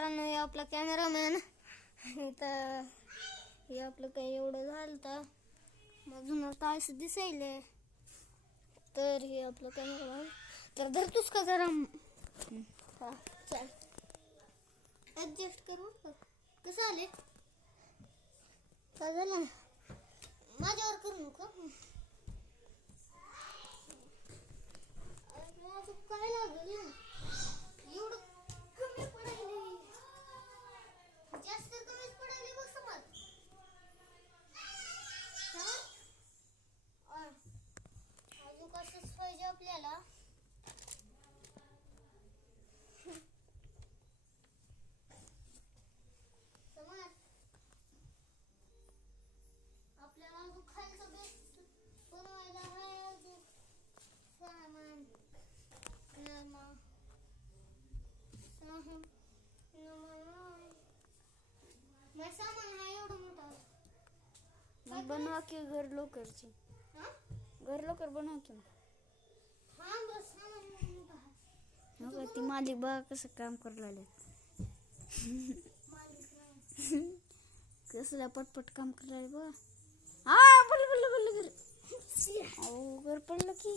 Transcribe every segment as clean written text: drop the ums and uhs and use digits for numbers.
मित्रांनो, हे आपला कॅमेरामॅन. तर हे आपलं काही एवढं झालं तर अजून आता असं दिसायले. तर हे आपलं कॅमेरामॅन. तर धरतोस का जरा? हा चल, ॲडजस्ट करू. कसं आले? काय झालं? माझ्यावर करू नका. काय लागलं? एवढं कमी पडायले, जास्त कमीच पडायले बघ समज. अजून कसंच पाहिजे आपल्याला. समज आपल्याला अजून खायचं बेस बनवायला आहे. अजून सामान सामान हा एवढं मोठं. मग बनवा की घर लवकरची. घर लवकर बनवा की. हा बस सामान ती मालिक बघा कसं काम करू लागले. कसं पटपट काम करू लागले बघा. हा बोल घर पडलं की.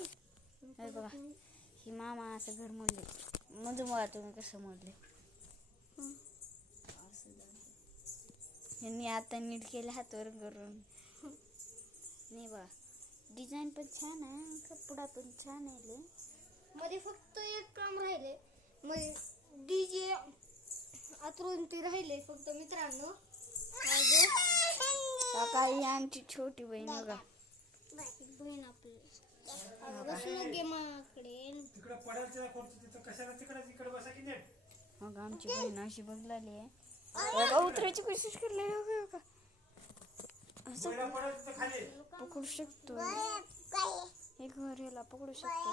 बघा ही मामा असं घर मोडले. मधून बघा तुम्ही कसं मोडले. यांनी आता नीट केले हातवर करून. नाही बा, डिझाईन पण छान आहे, कपडा पण छान आहे. मध्ये फक्त एक काम राहिले, मध्ये डीजे आतरून ते राहिले फक्त. मित्रांनो, काही आमची छोटी बहीण बघा. बहीण आपली मग आमची बहीण अशी बघलाली आहे. उतरायची कोशिश करले का पकडू शकतो. हे घर याला पकडू शकतो.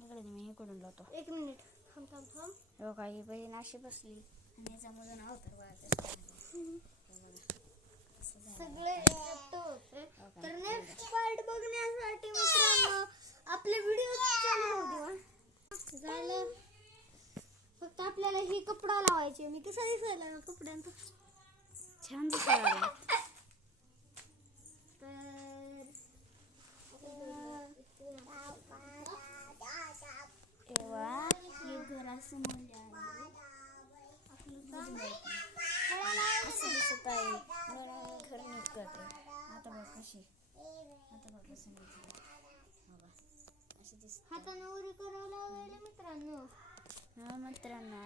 मी इकडून लावतो. एक मिनिट थांब. काही बहीण अशी बसली आणि याच्यामधून सगळे तर नेक्स्ट पार्ट बघण्यासाठी मित्रांनो आपले व्हिडिओ चालू झालं. फक्त आपल्याला ही कपडा लावायचे. मी कसा दिसायला कपड्यांचा? छान दिसायला. घरासमोर असं दिसत आहे. घर नीट करते. आता बघ कशी, आता बघ कसं हाताने उरी करावं लागेल मित्रांनो. मित्रांनो